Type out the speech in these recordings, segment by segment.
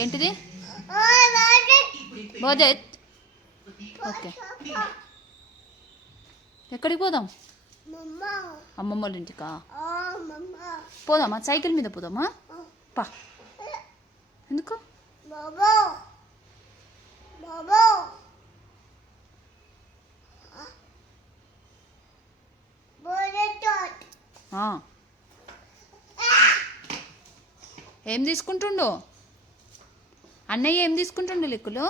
ఏంటిది? బోజెత్. ఓకే, ఎక్కడికి పోదాం? అమ్మమ్మ వాళ్ళ ఇంటికా? పోదామా? సైకిల్ మీద పోదామా? పా. ఎందుకు? ఏం తీసుకుంటుండు అన్నయ్య? ఏం తీసుకుంటుండు లెక్కులు?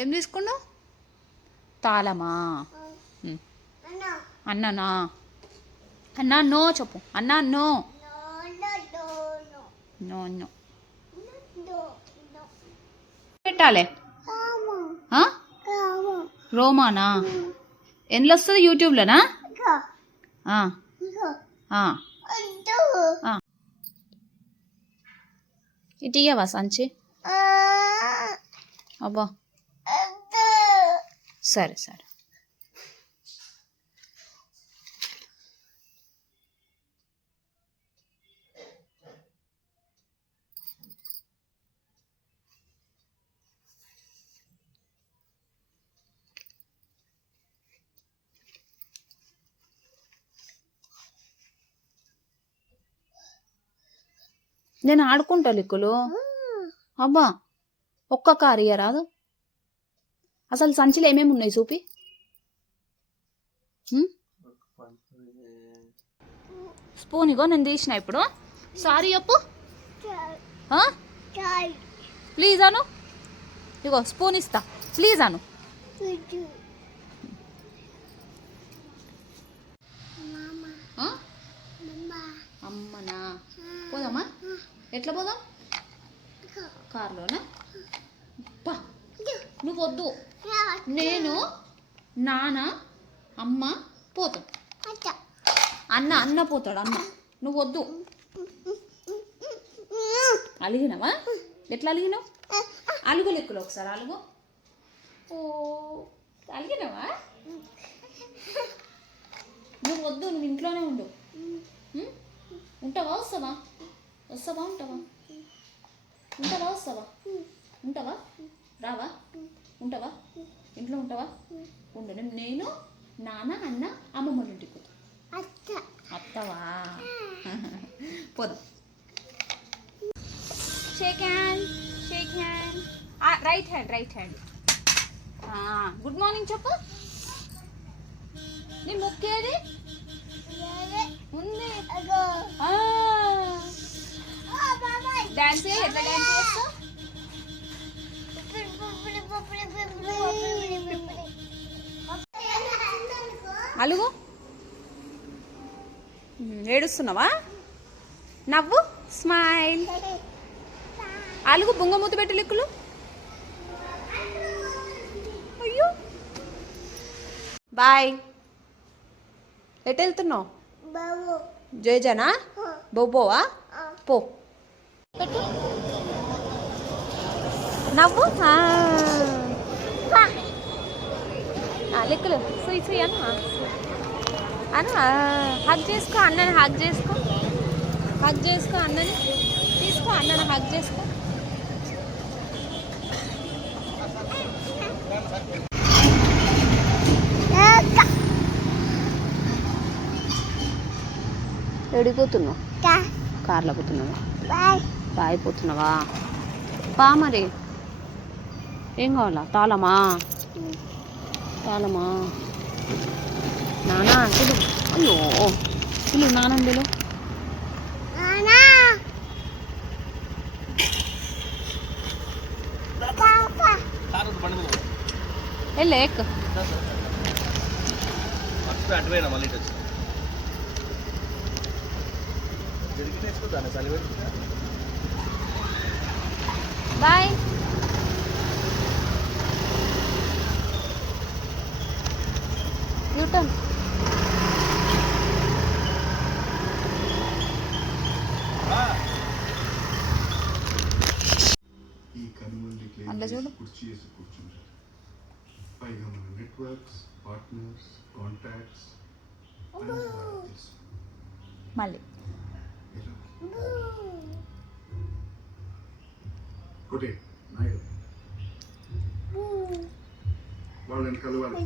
ఏం తీసుకుండు? తాళమా? అన్ననా? అన్నా నో చెప్పు. అన్నా నో. నో నో పెట్టాలి. రోమానా? ఎందులో వస్తుంది? యూట్యూబ్లోనా? ఇటు ఇయ్యవా సంచి? అబ్బా, సరే సరే. నేను ఆడుకుంటా లిక్కులు. అబ్బా, ఒక్క కారు ఇయ్యరాదు? అసలు సంచిలో ఏమేమి ఉన్నాయి చూపి. స్పూన్ ఇగో నేను తీసిన ఇప్పుడు. సారీ చెప్పు ప్లీజ్ అను. ఇగో స్పూన్ ఇస్తా, ప్లీజ్ అను. అమ్మనా? పోదామా? ఎట్లా పోదాం? కార్లోనా? పా. నువ్వు వద్దు, నేను నాన్న అమ్మ పోతాం. అన్న పోతాడు. అన్న నువ్వు వద్దు. అలిగినావా? ఎట్లా అలిగినావు? అలుగు లెక్కలు ఒకసారి అలుగు. ఓ, అలిగినావా? నువ్వు వద్దు, నువ్వు ఇంట్లోనే ఉండు. ఉంటావా? వస్తావా? వస్తావా? ఉంటావా? ఉంటావా? వస్తావా? ఉంటావా? రావా? ఉంటావా? ఇంట్లో ఉంటావా? ఉండు. నేను నాన్న అన్న అమ్మమ్మ ఇంటికి పోతా. అత్తవా? పోదాం. Shake hand, shake hand. Right hand, right hand. Good morning చెప్పు. నీ ముక్కేది ఉంది? డాన్స్ ఎట్లా డాన్స్ చేస్తావు? అలుగు. ఏడుస్తున్నావా? నవ్వు, స్మైల్. అలుగు. బుంగమూతి పెట్టు లిక్కులు. అయ్యో, బాయ్. ఎటు వెళ్తున్నావు? జయజనా? బొబ్బోవా? పో. పెట్టు. నవ్వు. లెక్కలు సుయి సుయి అను. అను. హగ్ చేసుకో అన్నని. హగ్ చేసుకో, హగ్ చేసుకో అన్నని. తీసుకో అన్నని, హగ్ చేసుకో. ఎడిపోతున్నావు? కార్లో పోతున్నావా? బాయ్ పోతున్నావా? బా. మరి ఏం కావాలా? తాళమా? తాళమా? నానా పిలు. అయ్యో, పిలు నాన్న పిలు. వెళ్ళే ఎక్కు. బాయ్. యూటర్న్. అందులో చూడు. మళ్ళీ కొట్టి నాయుడు వాళ్ళని కలవాలి